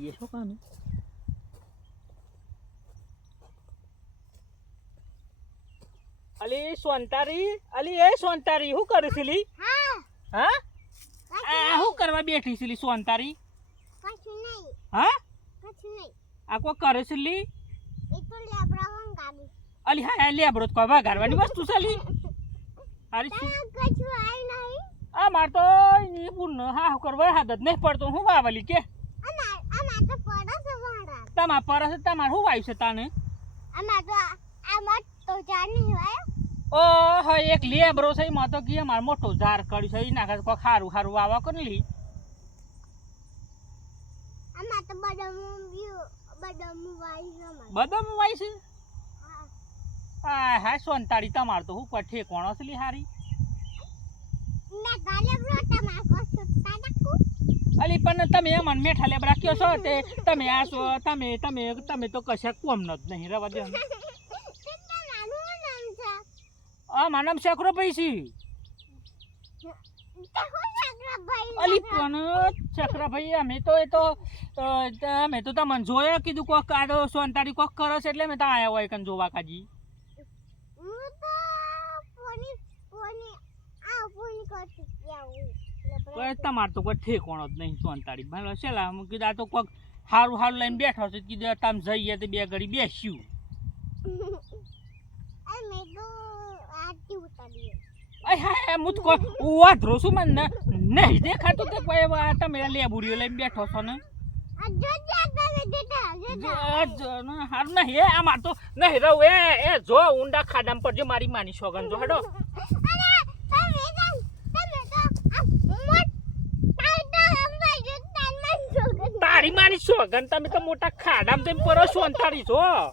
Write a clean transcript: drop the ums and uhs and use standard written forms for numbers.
ये શું કામ અલી સોનતારી અલી એ સોનતારી હું કરે છે લી હા આ હું કરવા બેઠી છે લી સોનતારી કશું નહીં હા કશું નહીં આ કો કરે છે લી એ તો લેબરાવન ગાડી અલી હા લેબરો તો કવા ગારવાની વસ્તુ છે લી અરે શું કશું આઈ નહીં આ માર તો ની પૂન હા કરવા હાદત નહીં પડતો હું વાવલી કે અમાર તો પડો છે વાડા તમાર પરસ તમાર હું વાયુ છે તાને અમાર તો જાન નહીં વાયો ઓ હા એક લેબરો છે માં તો કે માર મોટો ઝાર કર્યું છે ઈ નાખે કો ખારું ખારું વાવા કર લી અમાર તો બદામ વાઈ અમાર બદામ વાય છે હા આ હા સોનતારી તમાર તો હું કોઈ ઠેકોણો છે લી હારી મે ગાલે બ્રોટા માં કો સુટ્ટા દકુ અલી પણ તમે મન મેઠા લેબરા કયો છો તે તમે આ છો તમે તો કશા કોમ ન જ નહીં રવા દે કેટલા નાનું નામ છે આ માનમ શેકરો પૈસી તે હો સાગરા ભાઈ અલી પણ ચક્રભાઈ અમે તો એ તો તમને જોયા કીધું કોક કાઢો સોનતારી કોક કરો છે એટલે મેં તો આયા હોય કન જોવા કાજી હું તો પોની કરતી આવું કોઈ તમાર તો કોઈ ઠેકોણો જ નહીં સોનતારી ભાઈ છેલા હું કીધું આ તો કોક હારું લઈને બેઠો છે કીધું તમે જઈએ તો બે ઘડી બેસ્યું મે તો આટી ઉતારી હા હું તો વાધરો છું મને નહીં દેખાતું કે કોઈ તમે લેબુડીઓ લઈને બેઠો છો ને હાર નહીં આમાં તો નહીં રહું એ જો ઊંડા ખાડામાં પડજો મારી માની સોગન જો હેડો તારી માની સોગન તમે તો મોટા ખાડામાં જઈને પરો સોનતારી છો